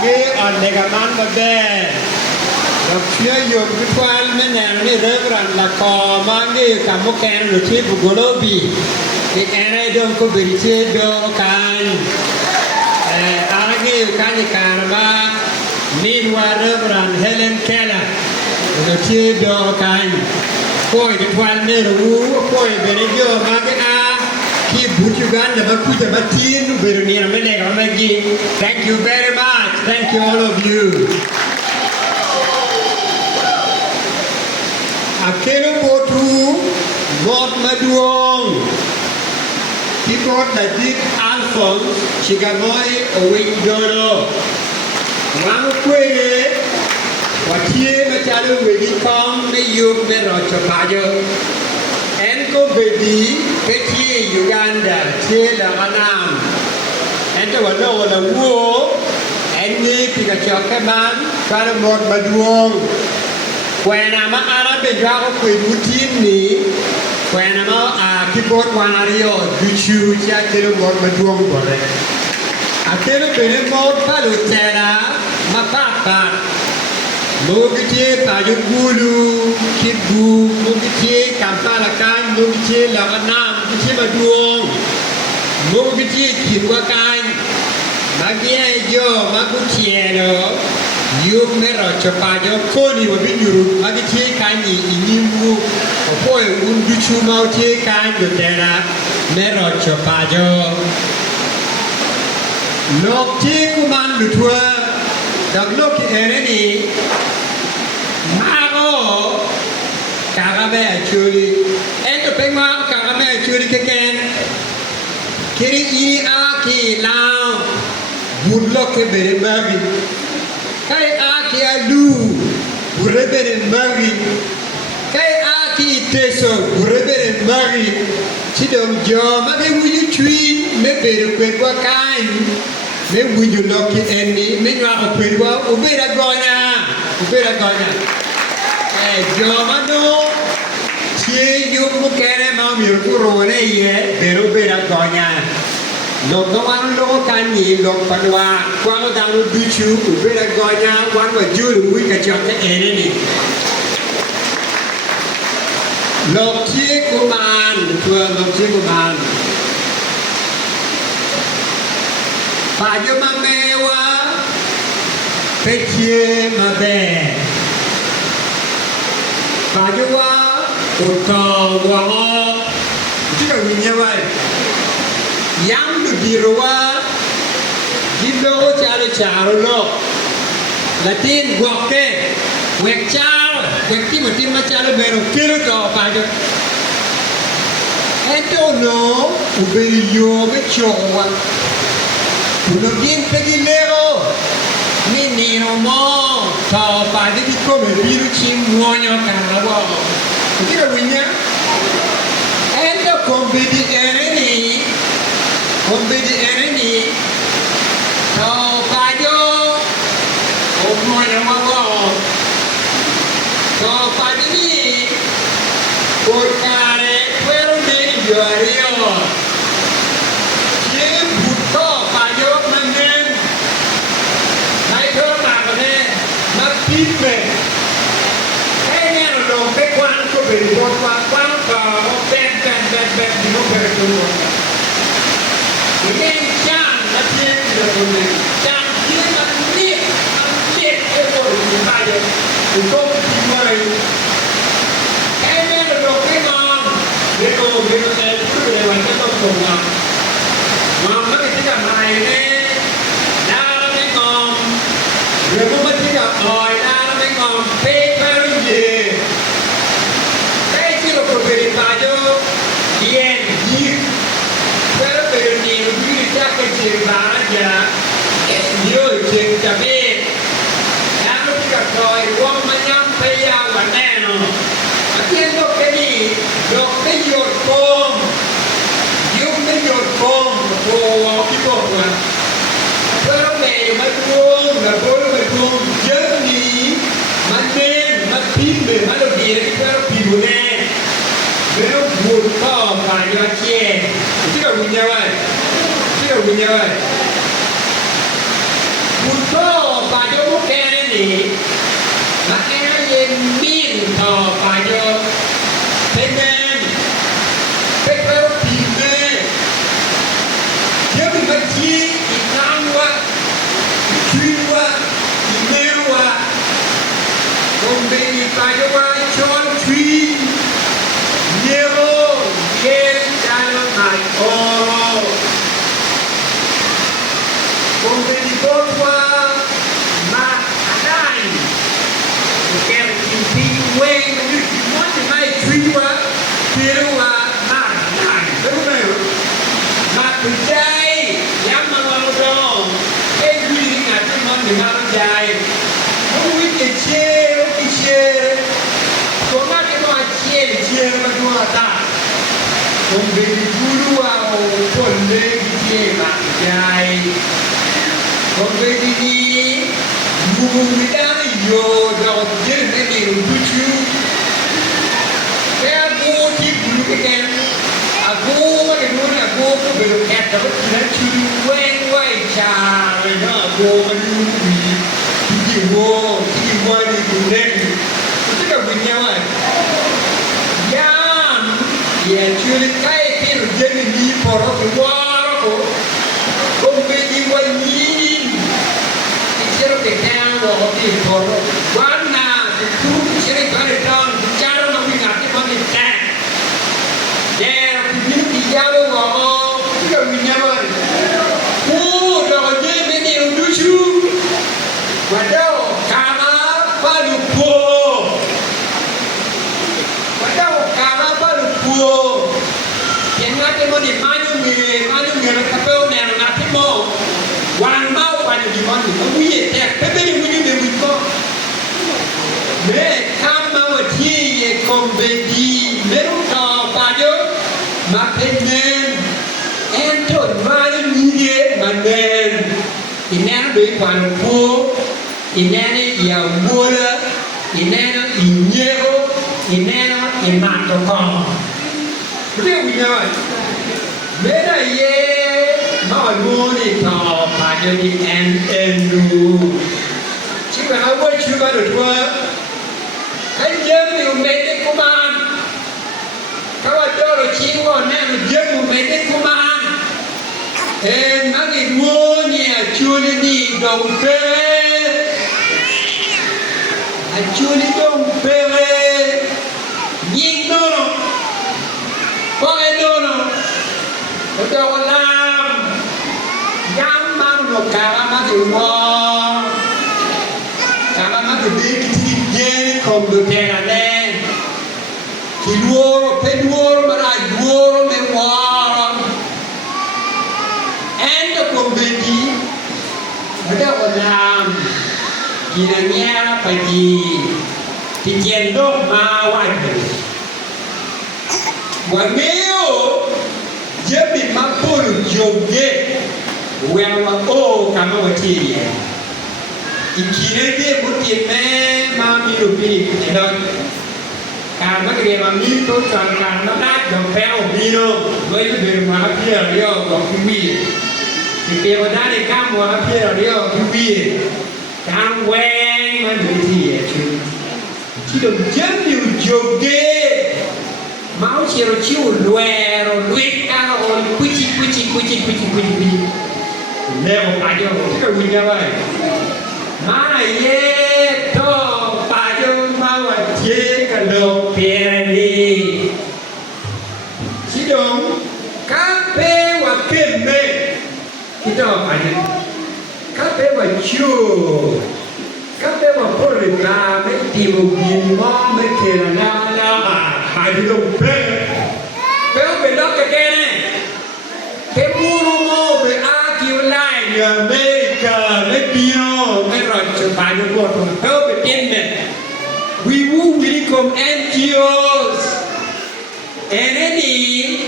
We on Negaman Babe. The fear you require men and Reverend Laco, Mangi, Kamokan, Luchip, Golobi. The Anadon could be received, kind. Argue Kani Karama. Meanwhile, Reverend Helen Keller, the chief dog kind. Boy, the one little woo, boy, Benejo, Magana, keep Butuganda, Bakuta Batin, Bernia Menega Magi. Thank you very much. Thank you, all of you. Akelo Botu, Mort Maduong. He brought the deep Alphonse, Chigamoy, Owing One way, what here Machado will come, may you may not Chapajo. And go baby, Peti, Uganda, Chela, Anam. And there were no other war, and we pick a chocaman, Paramount Maduong. When I'm an Arab job with routine, when I'm a keyboard one area, you choose a kilowatt Maduong. A little bit more palutena, Mapapa, Mugiti, Pajugulu, Kibu, Mugiti, Kampala, Mugiti, Lavanam, Kimaduong, Mugiti, Kiwakan, Magia, Jo, Magutieno, you Mero Chapajo, Koni, Wabinu, Magiti, Kani, Inimu, Opoy, Unduchu, Mauti, Kandutera, Mero Chapajo. Lok ti kuman lutua dak lok ereni maro karame acholi ento pengma karame acholi keken kiri ini aki lao budlok ke bere mari kai aki alu bure bere mari kai aki teso bure bere mari sidom jo mage wuju chui me bere kwetwa kan me wuju loki eni me nywa kwetwa ubera gonya jo mano tie yo mu kere ma mi kuro ne ye bere ubera gonya no no wan lo kan ni lo panwa kwa lo dan lo duchu ubera gonya wan wa julu wi ka chote eni ni Lok tie kuman, tua lok tie kuman. Pajo mamewa, petie mabe. Pajo wa, utol wa. Jika winya wa, yang du dirwa, jilo caro lok. Latin guake, wekcha. Questi motivi macciali vero kilo to pajo e to no uberi yo be chowa uno bien pedilero menino mo to pajo di come biru chimuonyo carabo kira winya e to kombedi ereni to pajo o muonyo mago So pagini portare quello dei giorni che butto paio mannen dai tornare ma pippe e ne hanno per quanto per il quanto ben di non per tutto e Chan la piena con Chan piena lì e poi mi paio un po' e me lo prima vedo se tu devi andare con ma che ti mai ne nada me con devo mettere oi nada me con paper ye e ti lo proprio taglio bien però per il mio che ci va già io ci capire hanno poi uomo Atiendo que ni lo mejor com, yo mejor com, o tipo pero me matum, la polo matum, journey, manen, matimbe, malodire, pero pibune, pero burko, para yo aquí, tira bunyawai, burko. đi mà em yên miên thò bà vô thế nên cái bao tìm mê nếu mình bắt chi thì nam quá truy quá thì mê quá còn bên đi bà vô quá chọn truy nhiều yes channel my oh con bên đi tốt quá mà anh kèm tìm tìm quên mà như muốn thì may truy quá kia đâu mà anh đúng rồi mà từ đây dám mà vào đó cái quy định là cái món thì mà nó dài không biết cái chê có mắt cái nó chê mà nó ta không biết guru ao con lên chê mà dài không biết đi người ta vô rồi chơi cái điều vui chú cái cô chỉ bự cái em cô cái đứa là cô có bị kẹt rồi nó chỉ quen quay trà rồi nó cô mà lưu ý chỉ qua đi cùng lên tất cả với nhau à yam ya chưa cái rồi chơi cái gì bỏ nó cái quá đó không biết đi qua nhìn Quiero que tengan los ojos Guarda, tú quieres que le dan, ya no me digas que no me está. Ya, tú ya lo hago, tú lo llamas. Lo lleve de un duchu. Cuando cama para el pueblo. Cuando cama para el pueblo. Quien no te mande mano me lo capeo ne no te mo. One mouth and the money. We attack. Pepe, we do the report. Me come out here, come baby. Little dog, Bayo. My pen, and told my media, my man. In any way, one poor, in any young water, in any in yellow, in any in Matocom. There we go. Better yet, my morning talk. Đi em đủ chứ mà không quay chưa bao được thôi anh dân thì cũng mấy cái công an các bạn cho được chín còn nè được dân cũng mấy cái công an em nó thì mua nhà chưa đi đồng bê chưa đi đồng bê nhìn nó có ai đâu nó có đâu làm nó caramba de war caramba de big bien comme de terrain qui luoro per luoro ma dai luoro me war and con vedi ada orang kiranya pagi tiendo ma wan wameo jebi mapolo joge wewa o kama watie ikirege mutime mami lupi kutidon kama kire mami to changa no na do peo bino với cái việc mà kia rio có quý thì kia mà đã đi cam mà kia rio quý cam quen mà được thì chỉ được rất nhiều joge máu chỉ rồi chiu loe rồi luyện ca rồi quy leo bà vô cái quy nhau ơi má ye to bà vô mau à chế cả đồ bè đi chỉ đúng cà phê và kem mê cái đó bà đi cà phê và chua cà phê và polenta mấy tìm một nghìn món mấy kia là bà đi đồng bè béo bên đó cái này cái mua mô về lại nhờ mê cờ mê pino mê rồi cho bà được một phần thơ về tiên mẹ we will become NGOs and any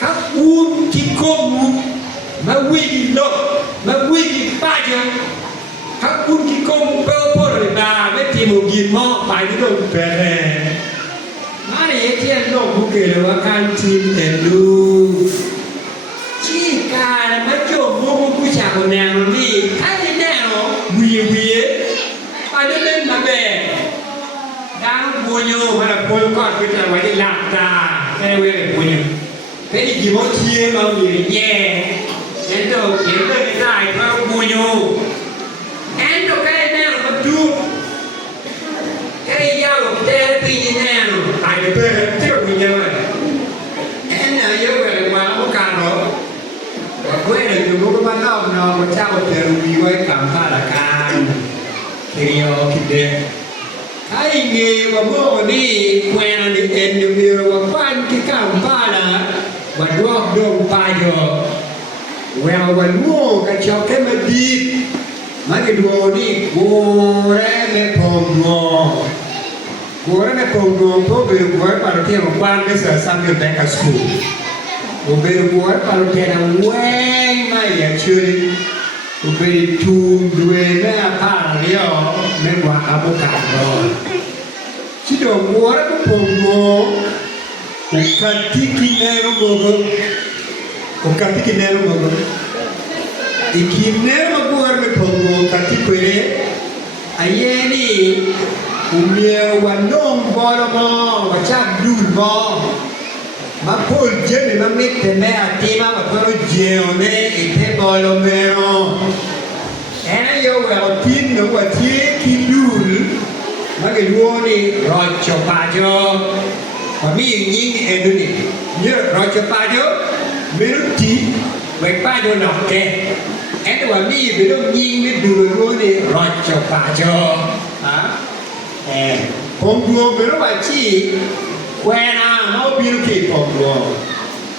các uống thì công mà quy lộc mà quy ba giờ các uống thì công bơ bơ rồi bà mới tìm một nghìn mò phải đi đâu về mà này thiên lộc cũng kể là can team and do chỉ cả là mấy chỗ mua của chả của nàng đi cái nào quỳ motie ma ye ento kendo dai ka bunyo ento kai nero batu kai yalo ter pinyi nero ai be te bunyo ena yo le ma mo karo kwere yugo ba no chao ter wi wa Kampala kan krio kide ai nge wa mo ni kwena ni enyo miro wa pan ki Kampala wa dok dong pa yo wa wa mo ka choke ma di ma ke do ni gore me pongo po be gore pa ke mo pan me sa Samuel Becker School o be gore pa ke na wen ma ya churi o be tu due me pa rio me wa avocado ci do gore po pongo o katiki nero gogo ikinero gore me pongo katikere ayeni umie wa non bolo mo wa chap dul mo ma pol jemi ma mette me atima ma però geone e te bolo mero ena yo wa tin no wa tie ki dul ma che duoni roccio pajo ma mi yin eduni ni roccio pajo meruti we pajo no ke ena wa mi bedo yin mi duoni roccio pajo ha Pongo pero bachi kwena no biru ke pongo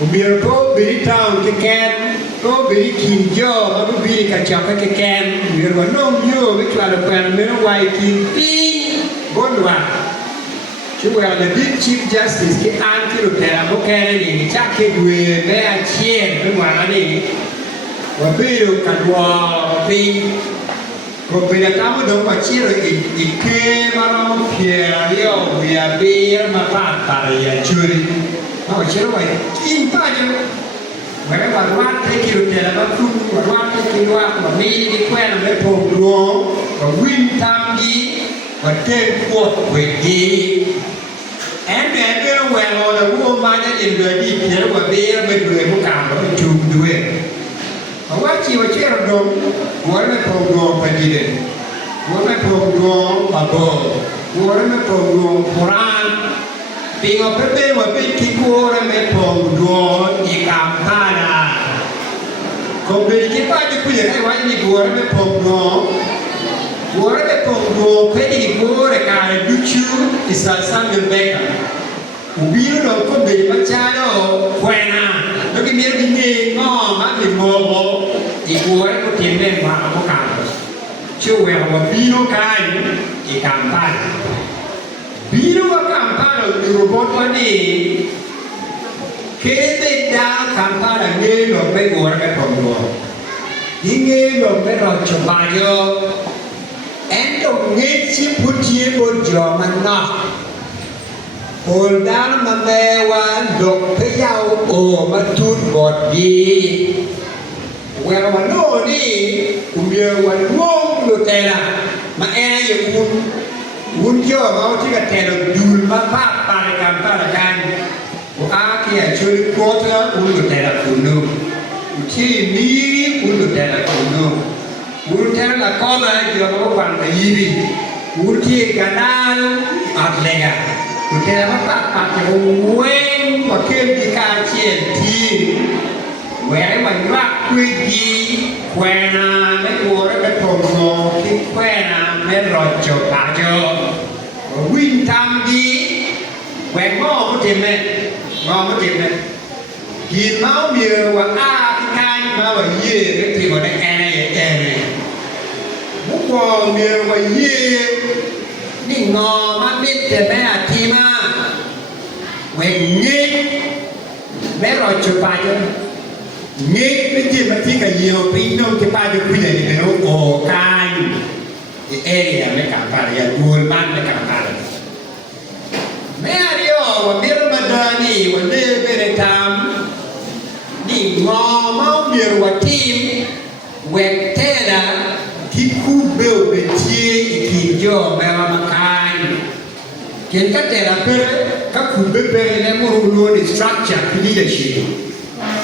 o biru to biri town ke ken to biri kinjo ma biri ka chapa ke ken biru no yo we kla pen mero wai kin pi bonwa chuwa the big chief justice ke an ki rutera mo kene ni cha ke dwe me a chien me wa ni wa biru kadwa pi ko pila tamo do pa chiro i ke maro fiera io via bir ma fatta ya churi no chiro vai in paio ma che va te che te la va tu va te che va ma mi di quella me po ruo ko win tangi ma te ko quindi e per quello da uomo ma in due di che va bir me due mo campo tu due ma guardi wa c'era do vuole progo pedire vuole progo babo vuole progo Quran pingo pepe wa piki vuole me progo i Kampala come che fa di qui e vai di vuole me progo pedire vuole cara duchu i Samuel Becker ubiro no come machado buena lo che mi viene no ma mi muovo i cuore ko tiene ma avocado cioè wa biro kai i Kampala biro wa Kampala di robot ni che be da Kampala ne lo be cuore ke pongo inge lo be ro chobayo endo ngechi putie bo jo manna Olara mamewa dok peyau o matut bodi wera wano ni umye wanwong lo tera ma ena ye un jo ma uti ka tera dul ma pa para Kampala kan o aki Acholi kota un lo tera kuno uti ni un lo tera kuno un tera la koma jo ma wanda yibi uti kanal atlega Kutera mapa ke wen ko kem di ka chien ti wera wa rak kwi gi kwena me wora be pongo ki kwena me rocho ka jo win tam di we mo ti me gi ma mi wa a ki kan ma wa ye me ti mo ne ene ye mo ko mi wa ye ni ngò mà biết để bé atima về nghịch bé rồi chụp bài cho nghịch cái gì mà chỉ cả nhiều pin đâu cái bài được quy định thì nó ồ cay thì area mới cảm phải là buồn ban mới cảm phải bé điều mà biết mà đời đi vấn đề về tham đi ngò máu miệng và tim về thế là khi khu biểu về chia thì cho bé mà cay Kita terapi, kaku bebe ni muru ni structure leadership.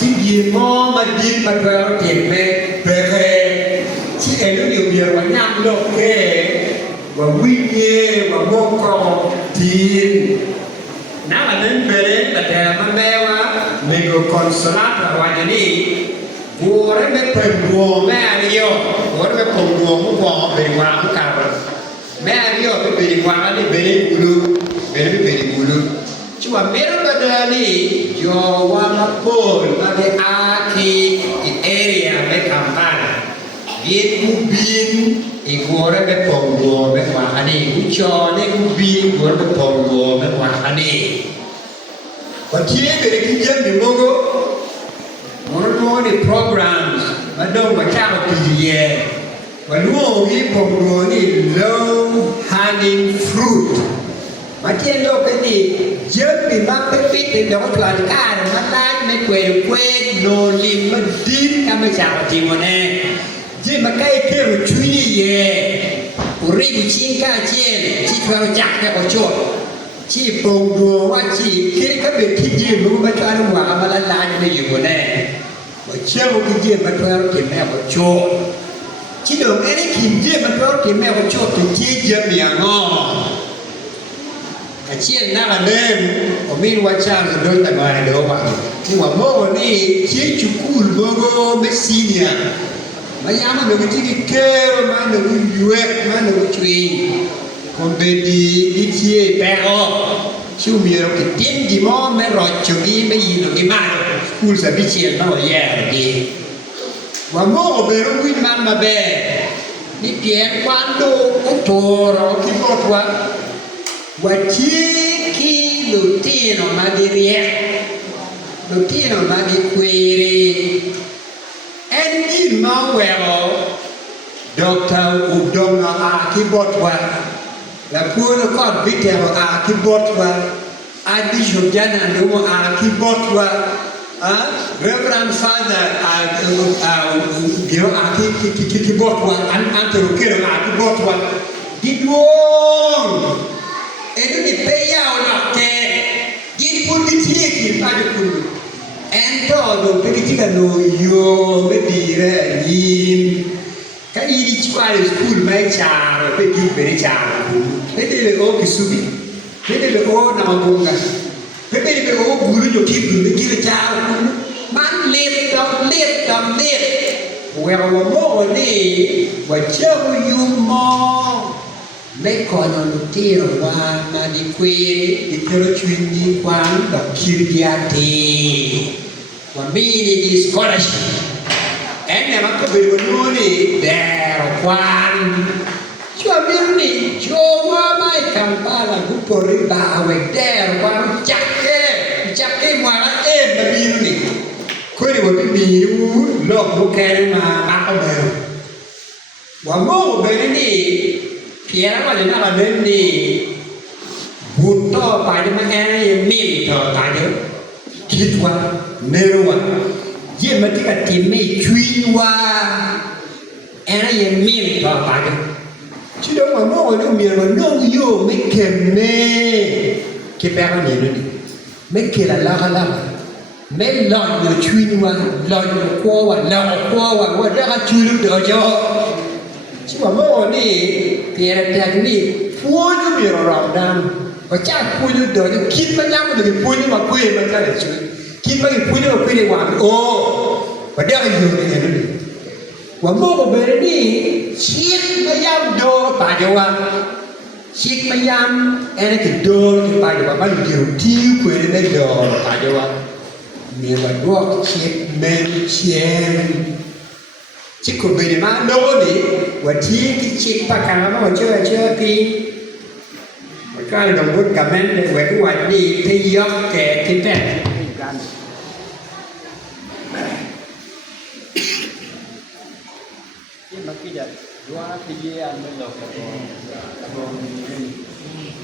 chỉ gì mà đi mà vào tiền về chỉ là nó điều điều mà nhắm lộc kề và nguy hiểm và mong cầu tiền nó là nên về đến là thèm mà bèo á mình còn salad là hoàn toàn đi vua đấy mới phần vua mẹ đi vô vua đấy mới phần vua cũng vò về hoàng cũng cào rồi mẹ đi vô cái về hoàng đi về đi bulu chứ mà biết nó đây đi do one pole mà cái aki area mới Kampala biết cũng bin vua đấy mới phần vua mới hoàng đi cũng cho nên cũng bin vua mới phần vua mới hoàng đi và chia về cái dân thì mua một programs mà đâu mà trao kỳ về và luôn cái phòng đồ này low hanging fruit mà trên đâu cái gì dân bị mắc cái fit thì nó có toàn cả là mắt lái mấy quên nô lim mà đít cả mấy chào chị mà nè chứ mà cái kia mà chui đi về uri bị chín cả trên chỉ theo chặt cái con chuột chỉ phòng đồว่าchỉ khi các biệt khi gì mà bắt cho anh hòa mà lái như nàyอยู่nè mà chơi một cái gì mà theo thì mẹ một chuột chỉ được cái đấy kim gì mà theo thì mẹ một chuột thì chỉ giờ miệng ngon cái chuyện nào là nên ở bên ngoài cha là đơn tại ngoài đâu mà nhưng mà mô này chỉ chụp cool mô Messi nè mà nhắm mà được cái gì kêu mà được cái duyệt mà được cái chuyện còn về đi chơi bé ho chú mi rồi cái tiền gì mà mấy rồi chụp đi mấy gì được cái mà cool sẽ bị chơi nó ở nhà đi và mô về nó win man mà về đi tiền quando Olara cái bọt quá Wachiki lutino madiria lutino madiquiri and in Mawero Dr. Udonga Akibotwa la pura cod Vitero Akibotwa Bishop Jana Numo Akibotwa Reverend Father Akibotwa and Antelokero Akibotwa did wrong itu dipayau nak ke gini pun dicik pada pun ento do pergi kan no yo bedire nim kan ini sekolah school mai cara pergi beri cara pergi le o kisubi pergi le o nama bunga pergi le o guru jo kipu pergi le cara man let well mo ni wajah you more mấy con nó tiêu qua mà đi quê đi theo chuyên đi quán đọc Kiriati và mi đi scholarship em này mà có bị một luôn đi đèo quan cho biết đi cho qua mai Kampala cũng có đi bảo về đèo quan chắc cái ngoài nó êm mà đi luôn đi khơi đi một cái bì lộn một cái mà bác có bèo và mua một bên đi kia nó là đến đi bút to phải mà em miệng thở tại đó kít qua nêu qua vậy mà cái tìm mấy truy qua em miệng thở tại đó chứ đâu mà nó ở miệng mà nó vô mấy kèm nè cái bé nó nhìn đi mấy kia là la mấy lọt người truy qua lọt người qua qua ra truy được cho chứ mà mô này thì là đẹp này phua như bị rộng đam và chắc phua như đời nó kín mà nhắm được cái phua như mà quê mà ra để chơi kín mà cái phua như mà quê để hoàng ô và đeo cái giường này nó đi và mô của bên này chiếc mà nhắm đồ bà cho hoàng chiếc mà nhắm em cái đồ thì bà cho hoàng bao nhiêu tiêu quê đến đồ bà cho hoàng miệng mà đuốc chiếc men chén chỉ có bên mà đâu đi và chỉ cái chiếc ta cả mà chơi thì mà cái đồng vốn comment để về cái hoạch đi thì gió kẹt thì thế mà cái giờ doa thì anh mới lột